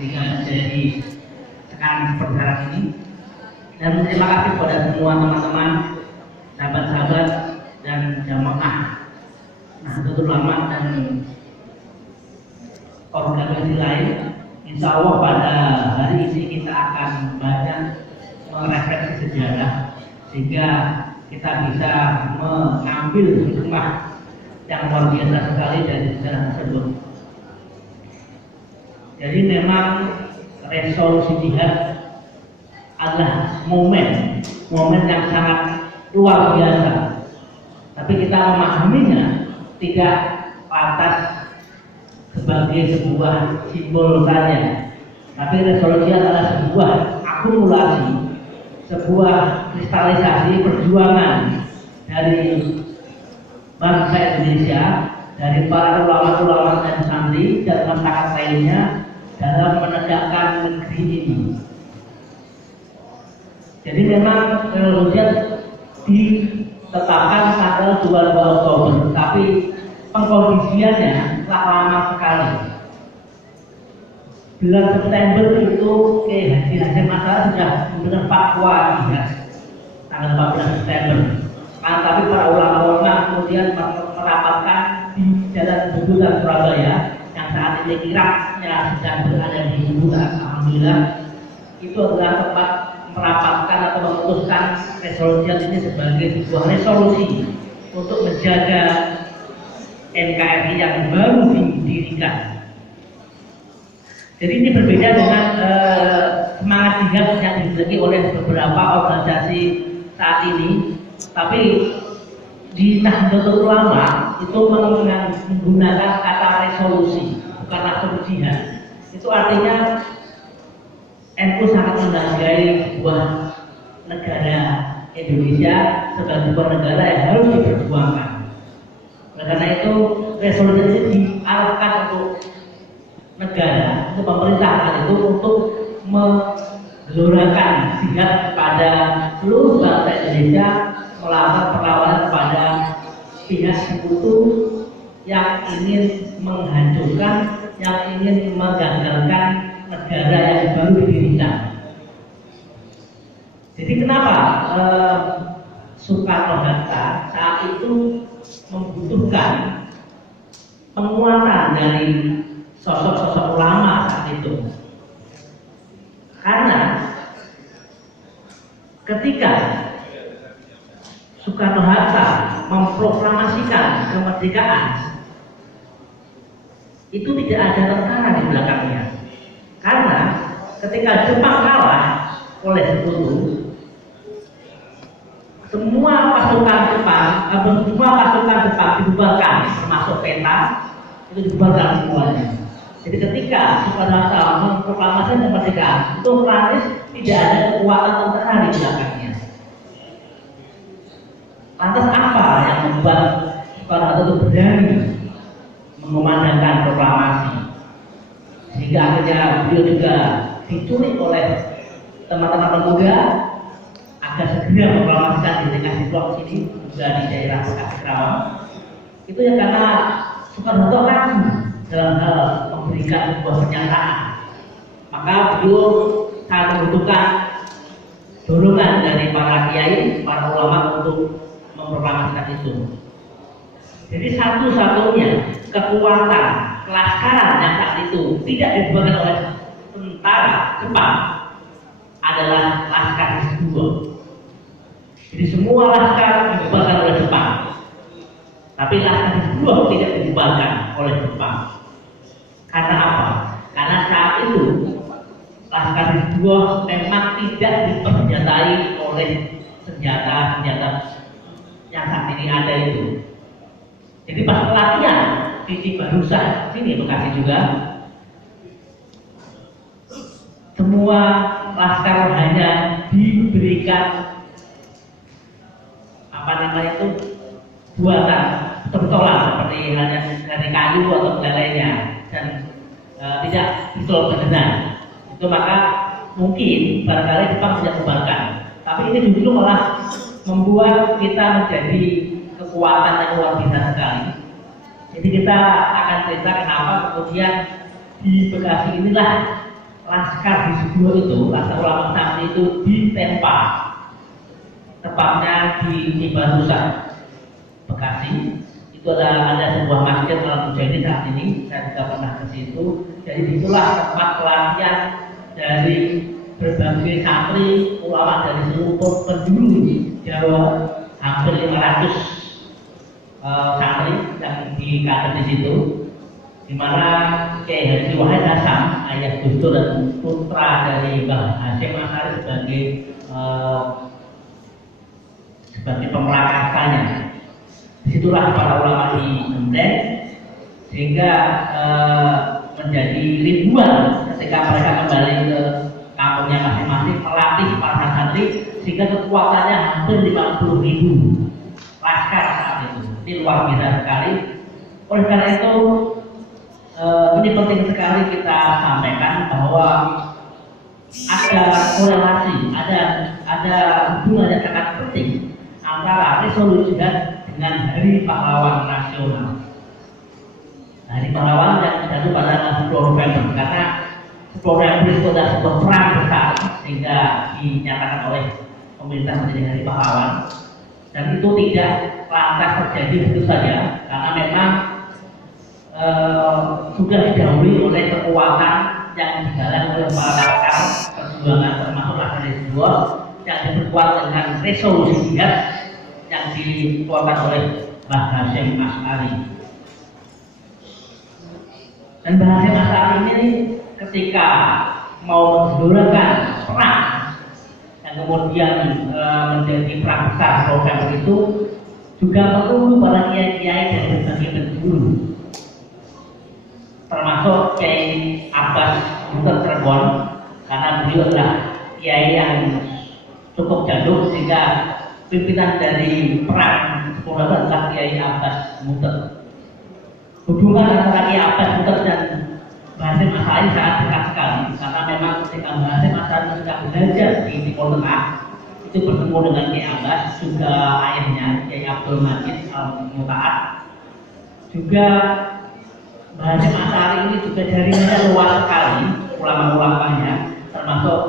sehingga menjadi sekarang seperti ini. Dan terima kasih kepada semua teman-teman, sahabat-sahabat dan jamaah Nahdlatul Ulama dan organisasi lain. Insya Allah pada hari ini kita akan banyak merefleksi sejarah sehingga kita bisa mengambil hikmah yang luar biasa sekali dari sejarah tersebut. Jadi memang resolusi jihad adalah momen yang sangat luar biasa. Tapi kita memahaminya tidak pantas sebagai sebuah simbol saja. Tapi resolusi adalah sebuah akumulasi, sebuah kristalisasi perjuangan dari bangsa Indonesia, dari para ulama-ulama dan santri dan masyarakat lainnya dalam menegakkan negeri ini. Jadi memang resolusi ditetapkan tanggal 22 Oktober, tapi pengkondisiannya telah lama sekali. Bulan September itu Haji Masalah sudah memberikan fatwa ya, tanggal 14 September. Tapi para ulama kemudian merapatkan di Jalan Budulan Surabaya yang saat ini kiraknya sedang berada di Budulan. Alhamdulillah itu adalah tempat merapatkan atau memutuskan resolusi ini sebagai sebuah resolusi untuk menjaga NKRI yang baru didirikan. Jadi ini berbeda dengan semangat jihad yang dimiliki oleh beberapa organisasi saat ini. Tapi di Nahdlatul Ulama itu menggunakan kata resolusi, bukan langsung jihad. Itu artinya NU sangat menghargai sebuah negara Indonesia sebagai sebuah negara yang harus diperjuangkan. Karena itu resolusi ini diarahkan untuk negara, untuk pemerintah itu untuk menggelorakan jihad kepada seluruh bangsa Indonesia melakukan perlawanan kepada pihak sekutu yang ingin menghancurkan, yang ingin menggagalkan negara yang baru didirikan. Jadi kenapa Soekarno-Hatta saat itu membutuhkan penguatan dari sosok-sosok ulama saat itu? Karena ketika Soekarno-Hatta memproklamasikan kemerdekaan, itu tidak ada tentara di belakangnya. Karena ketika Jepang kalah oleh sekutu, semua pasukan Jepang dibubarkan, termasuk peta itu dibubarkan semuanya. Jadi ketika Soekarno-Hatta memproklamasikan kemerdekaan, itu praktis tidak ada kekuatan tentara di belakangnya. Lantas apa yang membuat Soekarno-Hatta itu berani mengumandangkan proklamasi? Sehingga akhirnya beliau juga diculik oleh teman-teman pemuda agar segera memproklamasikan di Dki ini juga di daerah Bekasi Kerawang. Itu ya karena Soekarno-Hatta ragu dalam hal memberikan sebuah pernyataan. Maka beliau sangat membutuhkan dorongan dari para kiai, para ulama untuk memproklamasikan itu. Jadi satu-satunya kekuatan kelaskaran yang saat itu tidak dibubarkan oleh tentara Jepang adalah Laskar Hizbullah. Jadi semua laskar dibubarkan oleh Jepang, tapi Laskar Hizbullah tidak dibubarkan oleh Jepang. Karena apa? Karena saat itu Laskar Hizbullah memang tidak dipersenjatai oleh senjata-senjata yang saat ini ada itu. Jadi pas pelatihan di Cibarusah, sini Bekasi juga, semua laskar hanya diberikan buatan pentolan seperti hanya dari kayu atau benda lainnya dan tidak betul benar. Itu maka mungkin barangkali Jepang tidak bubarkan. Tapi ini justru malah membuat kita menjadi kekuatan yang luar biasa sekali. Jadi kita akan cerita kenapa kemudian di Bekasi inilah Laskar di Subuh itu, Laskar Ulama Santri itu ditempa, tepatnya di Cibarusah, Bekasi. Itu ada sebuah masjid Al-Mujahidin saat ini, saya juga pernah ke situ. Jadi itulah tempat pelatihan dari berbagai santri ulama dari seluruh penjuru Jawa, hampir 500 santri yang dikader di situ, di mana Kiai Haji Wahid Hasyam, ayah Gus Dur dan putra dari Mbah Hasyim Asy'ari sebagai pemelakasanya. Disitulah para ulama digembleng, sehingga menjadi ribuan ketika mereka kembali ke kampungnya masing-masing melatih para santri, sehingga kekuatannya hampir 50.000 laskar saat itu. Ini luar biasa sekali. Oleh karena itu ini penting sekali kita sampaikan bahwa ada korelasi, ada hubungan yang sangat penting antara resolusi jihad dengan Hari Pahlawan Nasional. Hari Pahlawan yang jatuh pada 10 November, karena 10 November itu adalah sebuah perang besar sehingga dinyatakan oleh pemerintah menjadi Hari Pahlawan. Dan itu tidak lantas terjadi begitu saja, karena memang sudah didahului oleh kekuatan yang digalang oleh para laskar perjuangan, termasuk laskar Hizbullah yang diperkuat dengan resolusi jihad yang dikeluarkan oleh Mbah Hasyim Asy'ari. Dan Mbah Hasyim Asy'ari ini ketika mau menggelorkan perang yang kemudian menjadi perang besar November itu, juga menunggu para kiai-kiai dari berbagai penjuru, termasuk Kiai Abbas Muter Cirebon, karena beliau adalah kiai yang cukup jadul, sehingga pimpinan dari perang Sepuluh adalah Kiai Abbas Muter. Hubungan antara Kiai Abbas Muter dan Mbah Hasyim Asy'ari sangat dekat sekali, karena memang ketika Mbah Hasyim Asy'ari sudah belajar di Timur Tengah, itu bertemu dengan Kiai Abbas, juga ayahnya Kiai Abdul Majid Al-Muta'at. Juga Mbah Hasyim Asy'ari ini juga jaringannya luas sekali, ulama-ulamanya, termasuk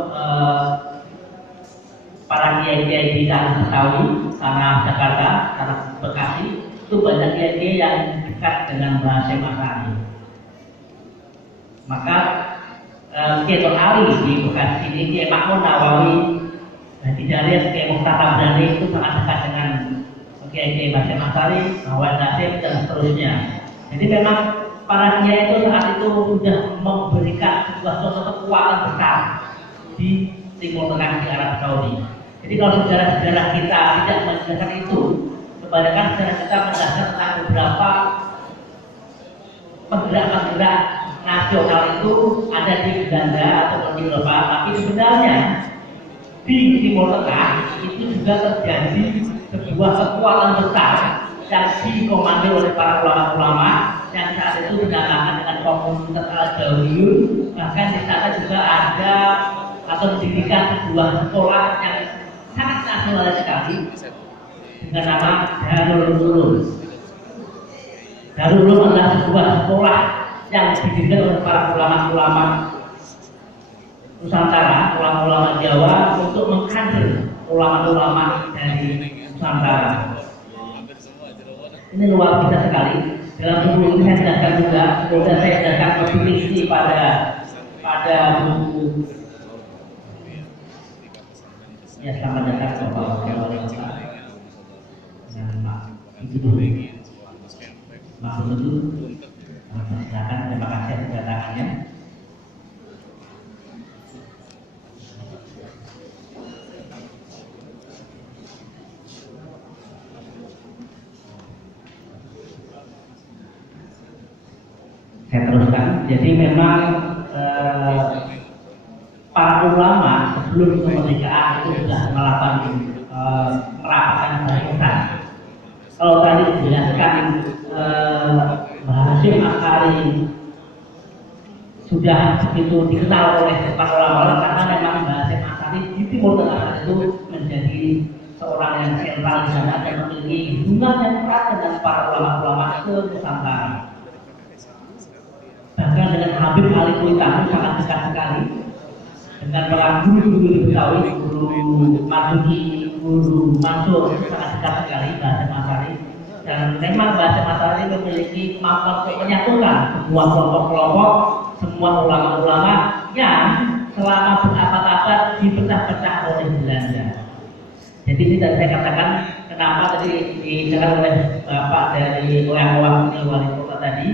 para kiai-kiai di tanah Betawi, tanah Jakarta, tanah Bekasi, itu banyak kiai-kiai yang dekat dengan Mbah Hasyim Asy'ari. Maka Kiai Nur Ali di Bekasi ini, Kiai Makmun Nawawi, dan di Jariah Kiai Mukhtar Ramadhani itu sangat dekat dengan kiai-kiai Mbah Hasyim Asy'ari, Mbah Hasyim dan seterusnya. Jadi memang para kiai itu saat itu sudah memberikan sebuah kekuatan besar di Timur Tengah, di Arab Saudi. Jadi kalau sejarah-sejarah kita tidak menjelaskan itu, kebanyakan sejarah kita menjelaskan tentang beberapa penggerak-penggerak nasional itu ada di Belanda atau di Eropa, tapi sebenarnya di Timur Tengah itu juga terjadi sebuah kekuatan besar yang dikomando oleh para ulama-ulama yang saat itu dinamakan dengan komunitas Al-Jawiyun. Bahkan di sana juga ada atau didirikan sebuah sekolah yang sangat nasionalis sekali dengan nama Darul Ulum. Darul Ulum adalah sebuah sekolah yang didirikan oleh para ulama-ulama Nusantara, ulama-ulama Jawa, untuk mengkader ulama-ulama dari Nusantara. Ini luar biasa sekali. Dalam buku ini saya jelaskan juga, kemudian saya jelaskan definisi pada buku. Ya, selamat datang Bapak Wali Kota. Maaf dulu. Silakan, terima kasih atas kedatangannya. Saya teruskan. Jadi memang para ulama sebelum kemerdekaan itu sudah melakukan barisan. Kalau tadi dijelaskan Mbah Hasyim Asy'ari sudah begitu dikenal oleh para ulama, karena memang Mbah Hasyim Asy'ari di Timur Tengah itu menjadi seorang yang sentral di sana dan memiliki hubungan yang erat dengan para ulama-ulama Nusantara. Bahkan dengan Habib Ali Kuitang sangat dekat sekali, dengan para guru-guru di Betawi, guru Marzuki, guru Mansur, itu sangat dekat sekali bahasa Masari. Dan memang bahasa Masari memiliki kemampuan untuk menyatukan semua kelompok-kelompok, semua ulama-ulama yang selama berabad-abad dipecah-pecah oleh Belanda. Jadi tidak saya katakan kenapa tadi dikatakan oleh Bapak dari oleh wali kota tadi.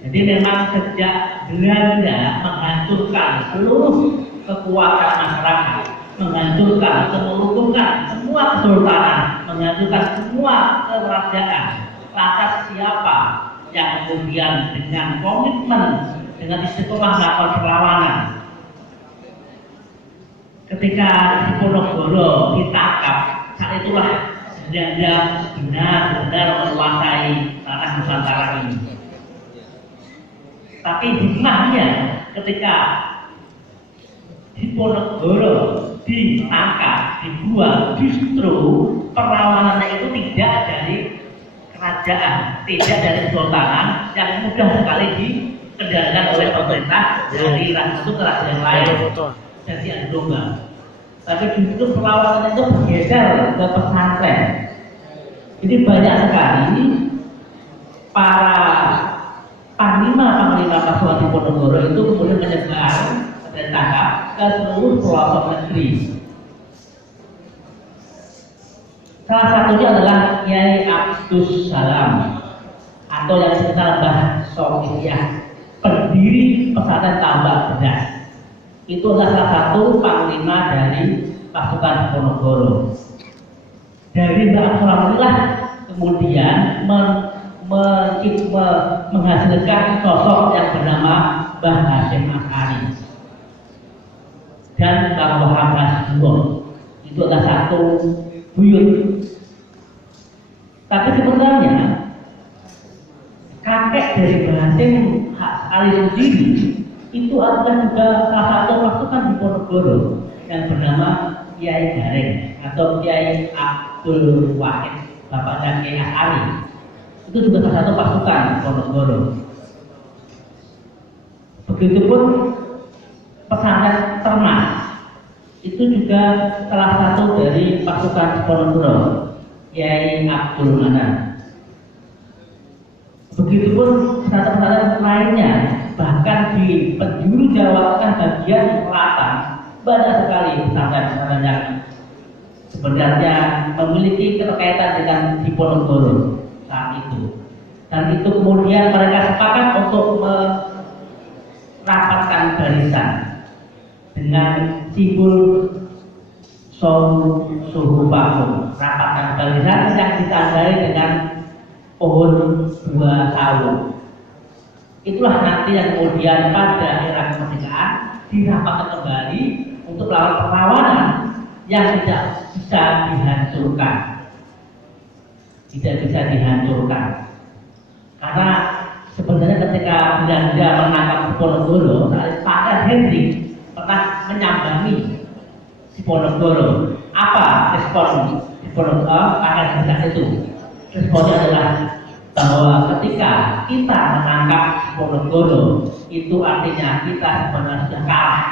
Jadi memang sejak Belanda menghancurkan seluruh kekuatan masyarakat, menghancurkan, melumpuhkan semua kesultanan, menghancurkan semua kerajaan. Lantas siapa yang kemudian dengan komitmen, dengan istiqomah melakukan perlawanan? Ketika Diponegoro ditangkap, saat itulah Belanda benar-benar menguasai tanah Nusantara ini. Tapi hikmahnya ketika Diponegoro ditangkap, dibuang, justru perlawanannya itu tidak dari kerajaan, tidak dari kesultanan yang mudah sekali dikendalikan oleh pemerintah dari satu ke yang lain. Jadi ada lomba. Tapi justru perlawanan itu bergeser ke pesantren. Jadi banyak sekali para panglima pasukan Diponegoro itu kemudian menyebar dan tangkap ke seluruh pelosok negeri. Salah satunya adalah Kiai Abdus Salam atau yang dikenal Mbah Sofiyah, pendiri pesantren Tambak Beras. Itu adalah salah satu panglima dari pasukan Diponegoro. Dari Mbah Salam inilah kemudian menghasilkan sosok yang bernama Mbah Hasyim Asy'ari dan Mbah Muhammad Hashimullah. Itu adalah satu buyut. Tapi sebenarnya kakek dari Mbah Hasyim Asy'ari sendiri itu adalah juga salah satu pasukan Diponegoro yang bernama Kiai Gareng atau Kiai Abdul Wahid, bapaknya Kiai Asy'ari. Itu juga salah satu pasukan Diponegoro. Begitupun pesantren Termas, itu juga salah satu dari pasukan Diponegoro, Kiai Abdul Manan. Begitupun pesantren lainnya, bahkan di penjuru Jawa Tengah bagian selatan banyak sekali pesantren-pesantren yang sebenarnya memiliki keterkaitan dengan Diponegoro saat itu. Dan itu kemudian mereka sepakat untuk merapatkan barisan dengan simbol suhu baku, rapatkan barisan yang ditandai dengan pohon 2 tahun. Itulah nanti yang kemudian pada era kemerdekaan dirapatkan kembali untuk melawan perlawanan yang tidak bisa dihancurkan. Tidak bisa dihancurkan. Karena sebenarnya ketika Belanda menangkap Diponegoro, Pak Henry pernah menyambangi Diponegoro. Apa respon Diponegoro akan saat itu? Responnya adalah bahwa ketika kita menangkap Diponegoro, itu artinya kita sebenarnya sudah kalah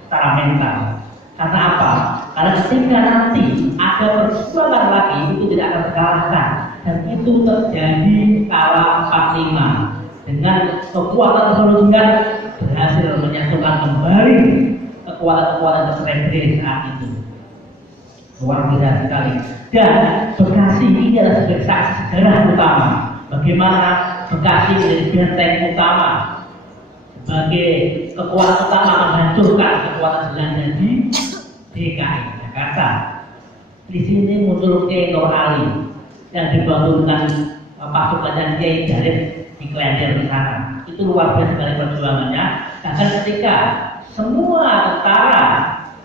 secara mental. Karena apa? Karena ketika nanti ada perjuangan lagi, itu tidak akan terkalahkan. Dan itu terjadi kala 45 dengan kekuatan revolusioner berhasil menyatukan kembali kekuatan-kekuatan ekstremis saat itu. Luar biasa sekali. Dan Bekasi ini adalah sebagai saksi sejarah utama bagaimana Bekasi menjadi benteng utama sebagai kekuatan utama menghancurkan kekuatan Belanda di DKI Jakarta. Di sini muncul Kiai Nur Ali yang dibantu dengan pasukan dan Kiai Jarif di Klender di sana. Itu luar biasa sekali perjuangannya. Bahkan ketika semua tentara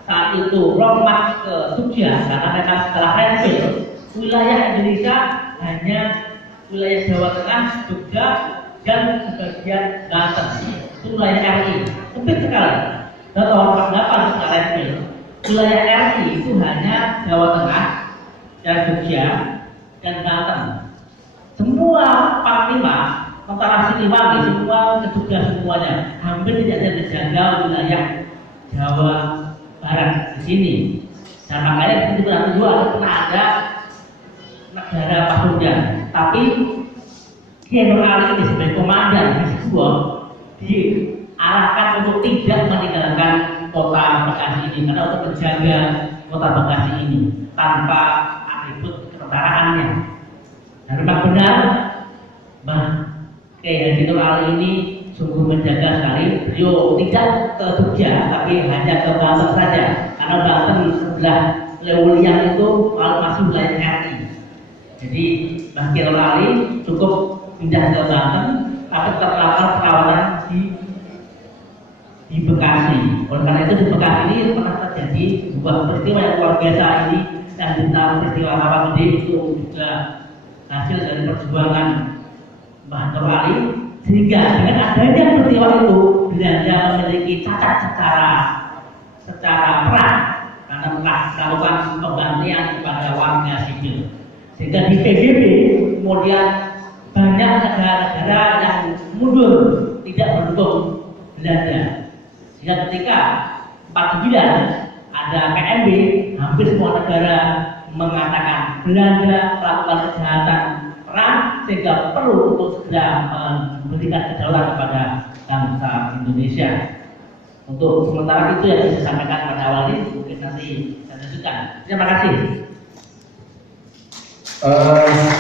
saat itu lompat ke Jogja karena memang setelah Renville wilayah Indonesia hanya wilayah Jawa Tengah, Jogja dan sebagian Banten. Itu wilayah RI, sempit sekali. Dan tahun 48 setelah Renville wilayah RI itu hanya Jawa Tengah dan Jogja dan Banten. Semua panglima tentara Siliwangi, semua ke Jogja semuanya hampir tidak ada dijaga wilayah Jawa Barat di sini. Dan makanya di 1942 pernah ada negara Pasundan, tapi Kiai Nur Ali ini sebagai komandan di Siswa diarahkan untuk tidak meninggalkan kota Bekasi ini karena untuk menjaga kota Bekasi ini tanpa atribut ketentaraannya. Dan memang benar, Mbah Kiai Haji Nur Ali ini sungguh menjaga sekali. Beliau tidak ke Jogja, tapi hanya ke Banten saja, karena Banten sebelah Leuliang itu masih wilayah RI. Jadi Mbah Kiai Nur Ali cukup pindah ke Banten, tapi tetap melakukan perawatan di Bekasi. Oleh karena itu di Bekasi ini pernah terjadi sebuah peristiwa yang luar biasa ini, yang bintang peristiwa Rawa Gede itu juga hasil dari perjuangan Mbah Nur Ali, sehingga dengan adanya peristiwa itu Belanda memiliki cacat secara perang karena telah melakukan pembantian kepada warga sipil, sehingga di PBB kemudian banyak negara-negara yang mundur tidak mendukung Belanda, sehingga ketika 49 ada PMB, hampir semua negara mengatakan Belanda melakukan kejahatan perang sehingga perlu untuk segera memberikan kedaulatan kepada bangsa Indonesia. Untuk sementara itu yang bisa sampaikan pada awal ini, mungkin nanti saya lanjutkan. Terima kasih.